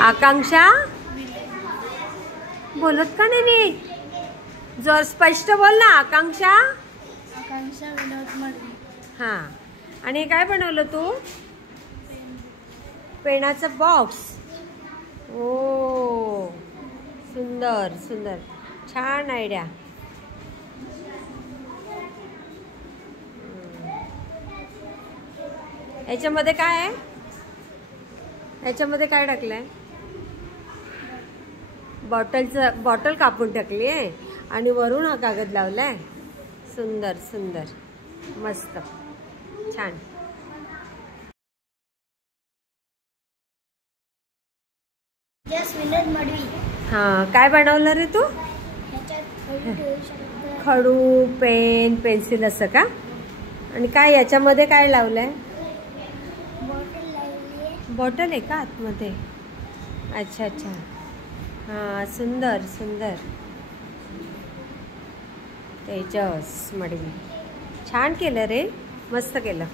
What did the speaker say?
आकांक्षा बोलत का नाही नीट? जर स्पष्ट बोल ना. आकांक्षा. आकांक्षा विनोद मडवी. हा. आणि काय बनवलं तू? पेनाचं बॉक्स. ओ सुंदर सुंदर, छान आयडिया. याच्यामध्ये काय आहे? याच्यामध्ये काय टाकलंय? बॉटल कापून टाकली आहे आणि वरून हा कागद लावलाय. सुंदर सुंदर, मस्त, छान. विनोद मडवी. हा. काय बनवलं रे तू? खडू, पेन, पेन्सिल असं का? आणि काय याच्यामध्ये काय लावलंय? बॉटल आहे का आतमध्ये? अच्छा अच्छा. हा. सुंदर सुंदर. तेजस मडवी, छान केलं रे, मस्त केलं.